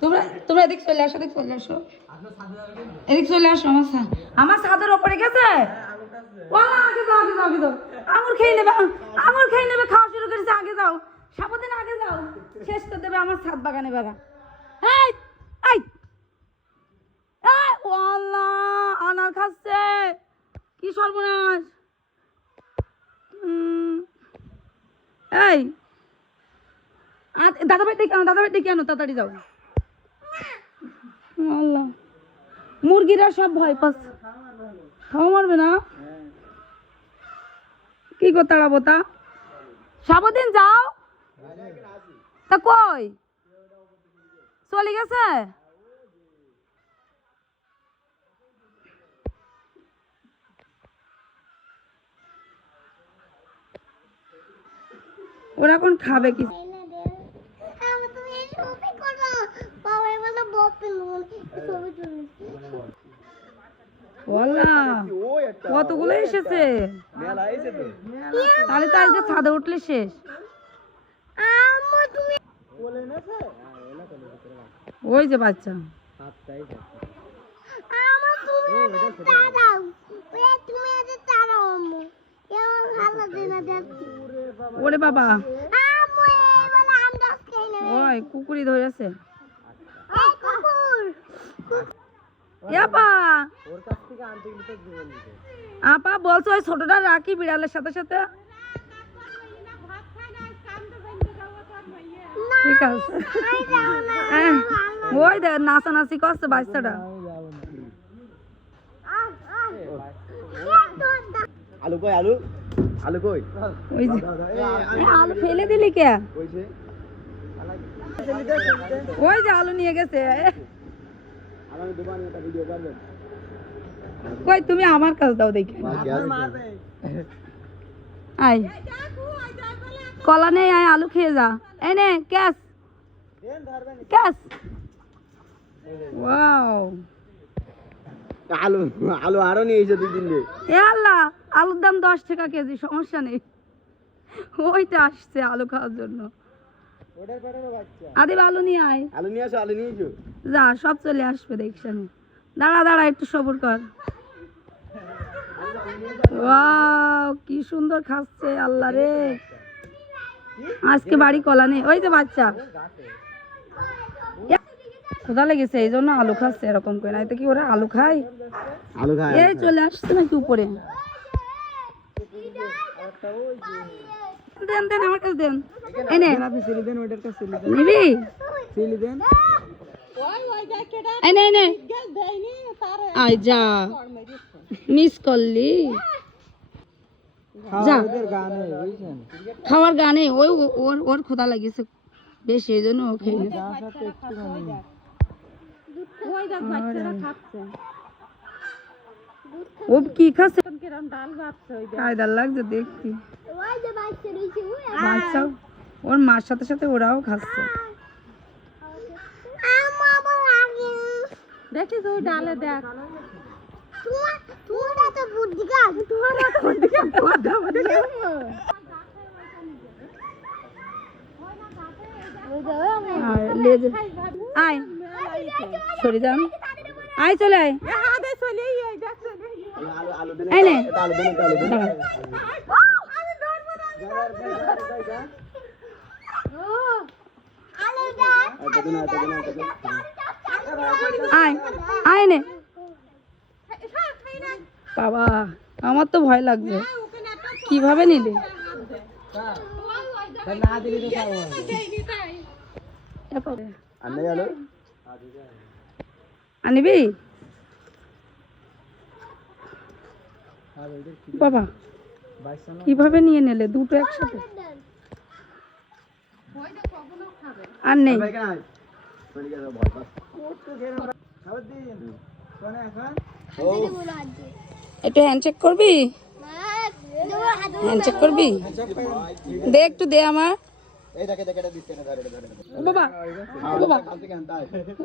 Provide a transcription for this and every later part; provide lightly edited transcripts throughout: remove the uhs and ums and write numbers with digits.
তোমরা তোমরা এদিক চলে আসো, এদিক চলে আসো, এদিক চলে আসো। আমার ছাদের ওপরে গেছে। আগে যাও, আগে যাও, আগে যাও। আঙুর খেয়ে নেবে, আঙুর খেয়ে নেবে, খাওয়া শুরু করেছে। আগে যাও, সাবধানে আগে যাও, শেষ করে দেবে আমার ছাদ বাগানে বেড়া। এই এই ও আল্লাহ, আনার খাচ্ছে, কি সর্বনাশ। এই দাদা ভাই ডেকে আনো, দাদা ভাই ডেকে আনো, তাড়াতাড়ি যাও। আল্লাহ, মুরগিরা সব ভয় পাচ্ছে। খাওয়া মারবে না, কি করতে তাড়াবো? তা সাবধান যাও। তা কই চলে গেছে? ওরা এখন খাবে কি? কতগুলো এসেছে, তাহলে তো আজকে ছাদে উঠলে শেষ। ওই যে বাচ্চা, ওরে বাবা, ওই কুকুরি ধরেছে। আপা বলছো ওই ছোটটা রাখি বিড়ালের সাথে সাথে। ঠিক আছে, ওই দে নাচানাচি করছে বাচ্চাটা। আলু কই, আলু আলু কই? ওই যে আলু ফেলে দিলি কে? ওই যে আলু নিয়ে গেছে। কই তুমি আমার কাছে দাও দেখি। আয় কলা নেই, আয় আলু খেয়ে যা। এই নে ক্যাশ, ক্যাশ। ওয়াও, আলু আলু আরো নিয়ে এসে 2 দিন দিয়ে। এ আল্লাহ, আলুর দাম 10 টাকা কেজি, সমস্যা নেই। ওইটা আসছে আলু খাওয়ার জন্য। আদিব আলু নিয়ে আয়, আলু নিয়ে আসো, আলু নিয়ে এসো। যা সব চলে আসবে দেখছানে। দাঁড়া দাঁড়া, একটু সবুর কর। ওয়াও, কি সুন্দর খাচ্ছে, আল্লাহ রে। আজকে বাড়ি কলা নেই। ওই যে বাচ্চা ক্ষুধা লেগেছে এই জন্য আলু খাচ্ছে এরকম করে, নাই তো কি ওরা আলু খায়? আলু খায়। এই চলে আসছে নাকি উপরে? দেন দেন, আমার কাছে দেন। এনে নিবি? এনে এনে, আয় যা, মিস করলি। যা, খাওয়ার গানে ওই ওর ওর ক্ষুধা লাগিয়েছে বেশি, এই জন্য ও খেয়ে নিচ্ছে। ও কি খাচ্ছে? কায়দার লাগছে দেখছি। বাচ্চাও ওর মার সাথে সাথে ওরাও খাচ্ছে। দেখিস ওই ডালে দেখ। আয় সরে যান, আয় চলে আয়। আয় নে, আয় আয় নে। বাবা আমার তো ভয় লাগছে, কিভাবে নিলে? আনিবি বাবা, কিভাবে নিয়ে নিলে দুটো একসাথে? আর নেই। একটু হ্যান্ডশেক করবি, হ্যান্ডশেক করবি? দে একটু দে আমার। বাবা বাবা,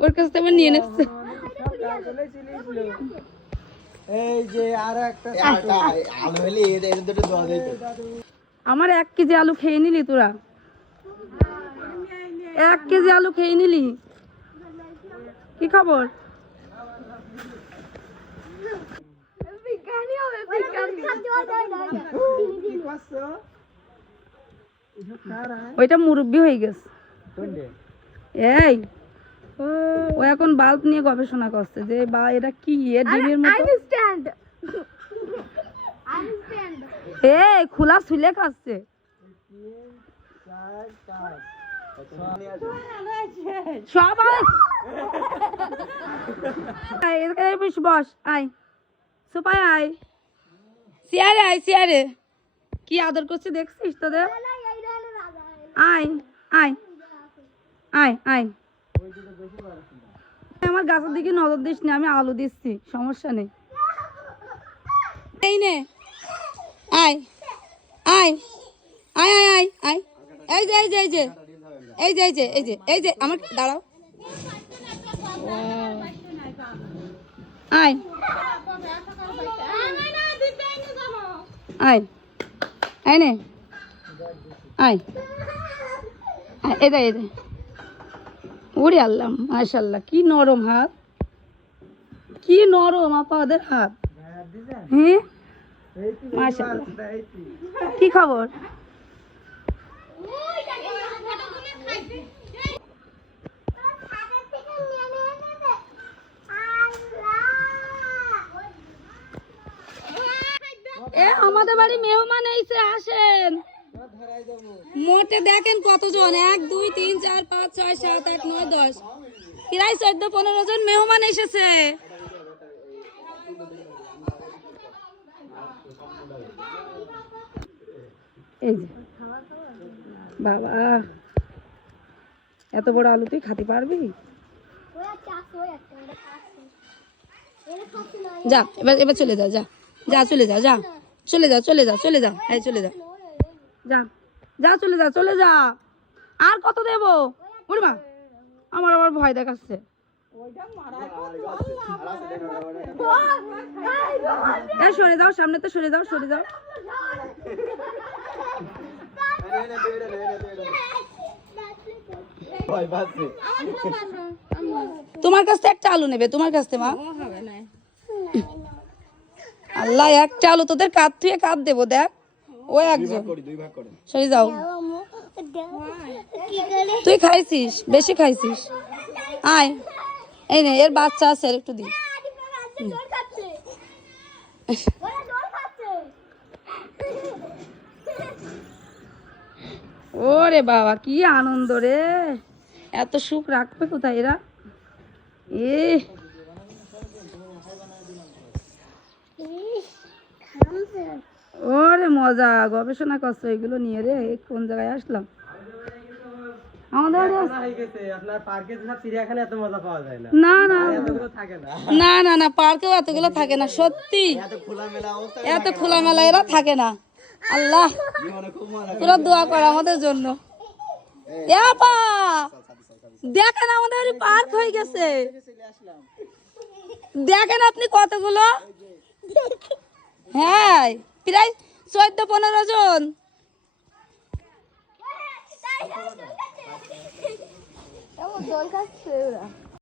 ওর কাছ থেকে নিয়ে নিচ্ছে। আমার 1 কেজি আলু খেয়ে নিলি তোরা, 1 কেজি আলু খেয়ে নিলি। কি খবর? ওইটা মুরব্বি হয়ে গেছে। এই ও এখন বাল্ব নিয়ে গবেষণা করছে যে বা এটা কি এর ডিমের মতো। এই খোলা ছুলে খাচ্ছে। সবাই বস, আয় সুপাই আয়, চেয়ারে আয়, চেয়ারে কি আদর করছে দেখছিস তোদের? আয় আয় আয় আয়। আমার গাছের দিকে নজর দিস না, আমি আলু দিচ্ছি, সমস্যা নেই। এই নে আয় আয় আয় আয় আয় আয়। এই যে এই যে এই যে এই যে এই যে এই যে এই যে আমার দাঁড়াও। আয় আয় আয় নে আয় এদা এদা। ওরে আল্লাহ, মাশাআল্লাহ, কি নরম হাত, কি নরম আপা ওদের হাত। হ্যাঁ মাশাআল্লাহ। কি খবর? আমাদের বাড়ি মেহমান এসে, আসেন। মোটে দেখেন কতজন, 1 2 3 4 5 6 7 8 9 10, প্রায় 14-15 জন মেহমান এসেছে। এই যে বাবা, এত বড় আলু তুই খাতে পারবি? যা এবার, এবার চলে যা, যা যা চলে যা, যা চলে যা, চলে যা, চলে যা, এই চলে যা, যা যা চলে যা, চলে যা। আর কত দেবো? বুড়িমা আমার আবার ভয় দেখাচ্ছে। সরে যাও, সামনে তো সরে যাও, সরে যাও। তোমার কাছ থেকে একটা আলু নেবে, তোমার কাছ থেকে মা। আল্লাহ, একটা আলু তোদের কাঁধ থুয়ে কাঁধ দেবো, দেখ ও একজন। সরে যাও, তুই খাইছিস, বেশি খাইছিস। আয়, এই নে, এর বাচ্চা আছে, একটু দি। ওরে বাবা, কি আনন্দ রে, এত সুখ রাখবে কোথায় এরা? ওরে মজা, গবেষণা করছো এগুলো নিয়ে রে, কোন জায়গায় আসলাম? আমাদের না না না না না, পার্কেও এতগুলো থাকে না, সত্যি এত খোলামেলা এরা থাকে না। আল্লাহ পুরো দোয়া করো আমাদের জন্য। দেখেন আমাদের পার্ক হয়ে গেছে, দেখেন আপনি কতগুলো। হ্যাঁ প্রায় 14-15 জন। দোল খাচ্ছে ওরা।